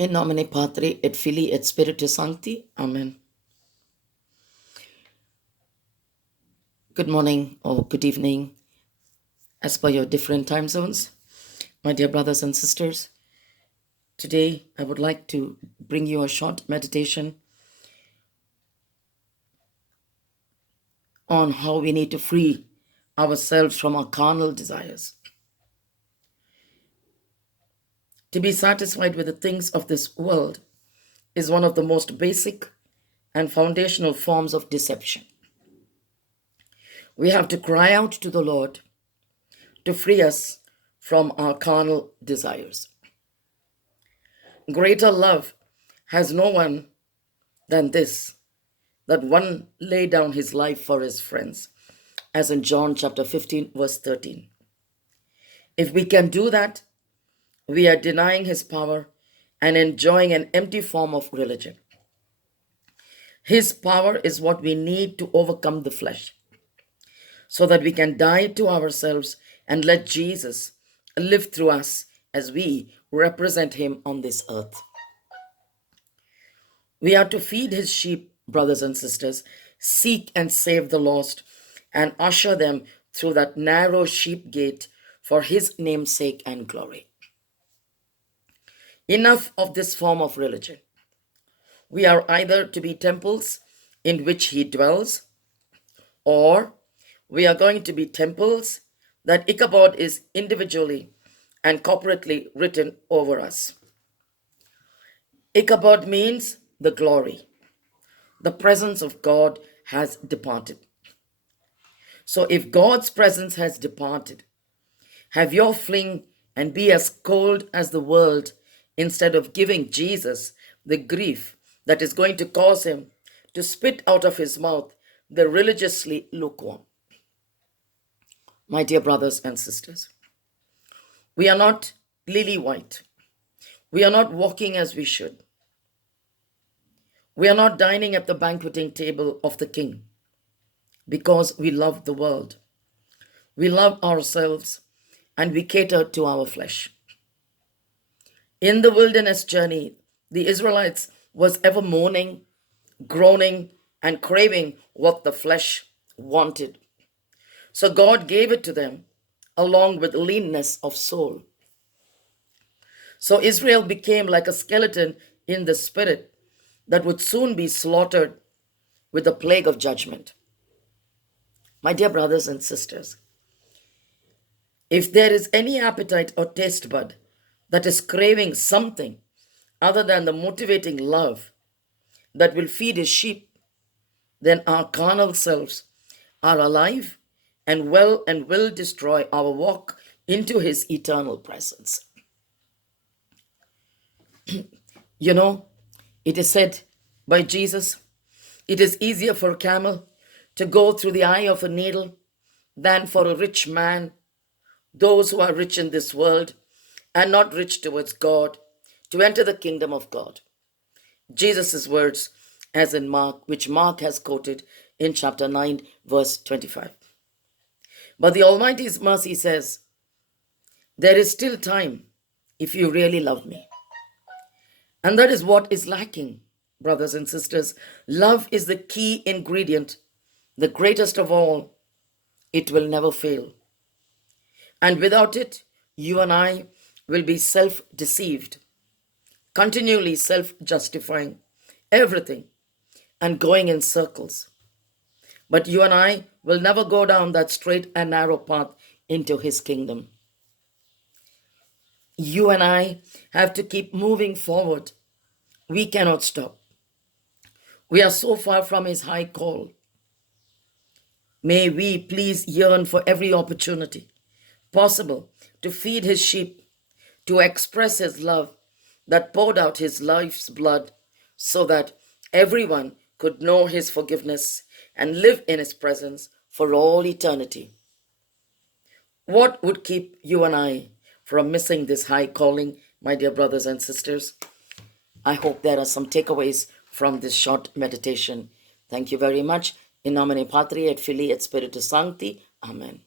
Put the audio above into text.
In nomine Patri et Filii et Spiritus Sancti. Amen. Good morning or good evening, as per your different time zones. My dear brothers and sisters, today I would like to bring you a short meditation on how we need to free ourselves from our carnal desires. To be satisfied with the things of this world is one of the most basic and foundational forms of deception. We have to cry out to the Lord to free us from our carnal desires. Greater love has no one than this, that one lay down his life for his friends, as in John chapter 15, verse 13. If we can do that, we are denying his power and enjoying an empty form of religion. His power is what we need to overcome the flesh, so that we can die to ourselves and let Jesus live through us as we represent him on this earth. We are to feed his sheep, brothers and sisters, seek and save the lost, and usher them through that narrow sheep gate for his name's sake and glory. Enough of this form of religion. We are either to be temples in which he dwells, or we are going to be temples that Ichabod is individually and corporately written over us. Ichabod means the glory. The presence of God has departed. So if God's presence has departed, have your fling and be as cold as the world instead of giving Jesus the grief that is going to cause him to spit out of his mouth the religiously lukewarm. My dear brothers and sisters, we are not lily white. We are not walking as we should. We are not dining at the banqueting table of the King because we love the world. We love ourselves and we cater to our flesh. In the wilderness journey, the Israelites was ever mourning, groaning, and craving what the flesh wanted. So God gave it to them along with leanness of soul. So Israel became like a skeleton in the spirit that would soon be slaughtered with the plague of judgment. My dear brothers and sisters, if there is any appetite or taste bud that is craving something other than the motivating love that will feed his sheep, then our carnal selves are alive and well and will destroy our walk into his eternal presence. You know, it is said by Jesus, it is easier for a camel to go through the eye of a needle than for a rich man, those who are rich in this world and not rich towards God, to enter the kingdom of God. Jesus' words, as in Mark, which Mark has quoted in chapter 9, verse 25. But the Almighty's mercy says, there is still time if you really love me. And that is what is lacking, brothers and sisters. Love is the key ingredient, the greatest of all. It will never fail. And without it, you and I will be self-deceived, continually self-justifying everything and going in circles. But you and I will never go down that straight and narrow path into his kingdom. You and I have to keep moving forward. We cannot stop. We are so far from his high call. May we please yearn for every opportunity possible to feed his sheep, to express his love that poured out his life's blood so that everyone could know his forgiveness and live in his presence for all eternity. What would keep you and I from missing this high calling, my dear brothers and sisters? I hope there are some takeaways from this short meditation. Thank you very much. In nomine Patri et Filii et Spiritus Sancti. Amen.